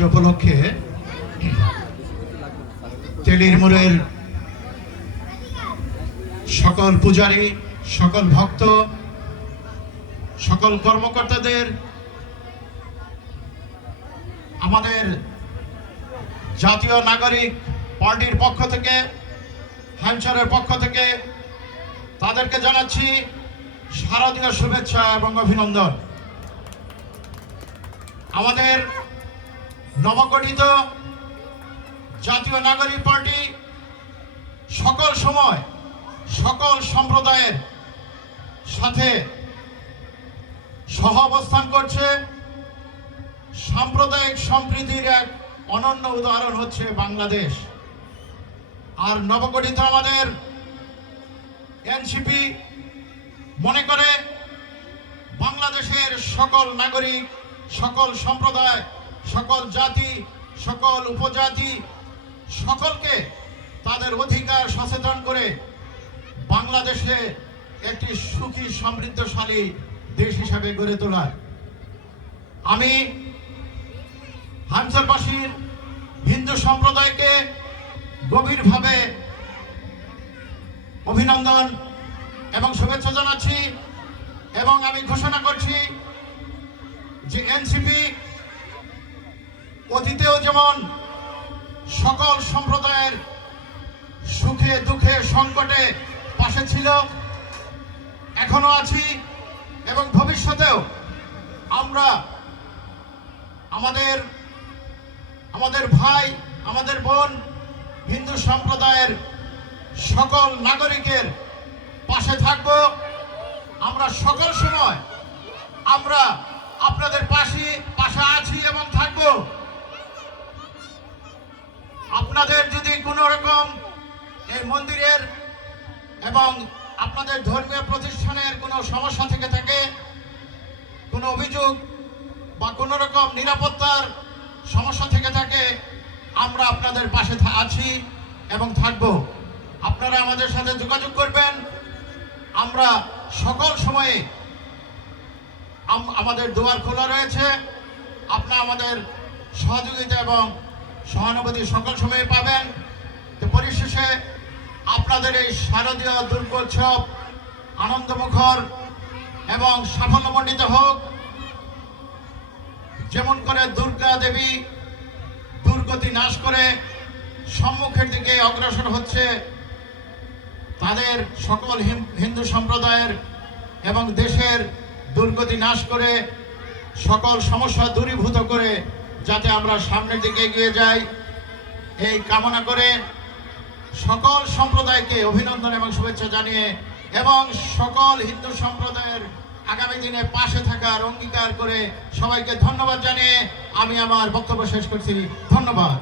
পুজো উপলক্ষে তেলির মোড়ের সকল পূজারী, সকল ভক্ত, সকল কর্মকর্তাদের আমাদের জাতীয় নাগরিক পার্টির পক্ষ থেকে, হ্যামশায়ারের পক্ষ থেকে তাদেরকে জানাচ্ছি শারদীয় শুভেচ্ছা এবং অভিনন্দন। আমাদের নবগঠিত জাতীয় নাগরিক পার্টি সকল সময় সকল সম্প্রদায়ের সাথে সহ অবস্থান করছে। সাম্প্রদায়িক সম্প্রীতির এক অনন্য উদাহরণ হচ্ছে বাংলাদেশ। আর নবগঠিত আমাদের এনসিপি মনে করে বাংলাদেশের সকল নাগরিক, সকল সম্প্রদায়, সকল জাতি, সকল উপজাতি সকলকে তাদের অধিকার সচেতন করে বাংলাদেশে একটি সুখী সমৃদ্ধশালী দেশ হিসাবে গড়ে তোলার। আমি হ্যামশায়ারবাসীর হিন্দু সম্প্রদায়কে গভীরভাবে অভিনন্দন এবং শুভেচ্ছা জানাচ্ছি এবং আমি ঘোষণা করছি যে এনসিপি অতীতেও যেমন সকল সম্প্রদায়ের সুখে দুঃখে সংকটে পাশে ছিল, এখনো আছি এবং ভবিষ্যতেও আমরা আমাদের ভাই, আমাদের বোন, হিন্দু সম্প্রদায়ের সকল নাগরিকের পাশে থাকব। আমরা সকল সময় আমরা আপনাদের পাশে আছি এবং থাকব। আপনাদের যদি কোনো রকম এই মন্দিরের এবং আপনাদের ধর্মীয় প্রতিষ্ঠানের কোনো সমস্যা থেকে থাকে, কোনো অভিযোগ বা কোনো রকম নিরাপত্তার সমস্যা থেকে থাকে, আমরা আপনাদের পাশে আছি এবং থাকব। আপনারা আমাদের সাথে যোগাযোগ করবেন। আমরা সকল সময়ে আমাদের দুয়ার খোলা রয়েছে। আপনারা আমাদের সহযোগিতা এবং সহানুভূতি সকল সময়ে পাবেন। তো পরিশেষে আপনাদের এই শারদীয় দুর্গোৎসব আনন্দমুখর এবং সাফল্যমণ্ডিত হোক। যেমন করে দুর্গা দেবী দুর্গতি নাশ করে সম্মুখের দিকে অগ্রসর হচ্ছে, তাদের সকল হিন্দু সম্প্রদায়ের এবং দেশের দুর্গতি নাশ করে সকল সমস্যা দূরীভূত করে যাতে আমরা সামনের দিকে এগিয়ে যাই, এই কামনা করে সকল সম্প্রদায়কে অভিনন্দন এবং শুভেচ্ছা জানিয়ে এবং সকল হিন্দু সম্প্রদায়ের আগামী দিনে পাশে থাকার অঙ্গীকার করে সবাইকে ধন্যবাদ জানিয়ে আমি আমার বক্তব্য শেষ করছি। ধন্যবাদ।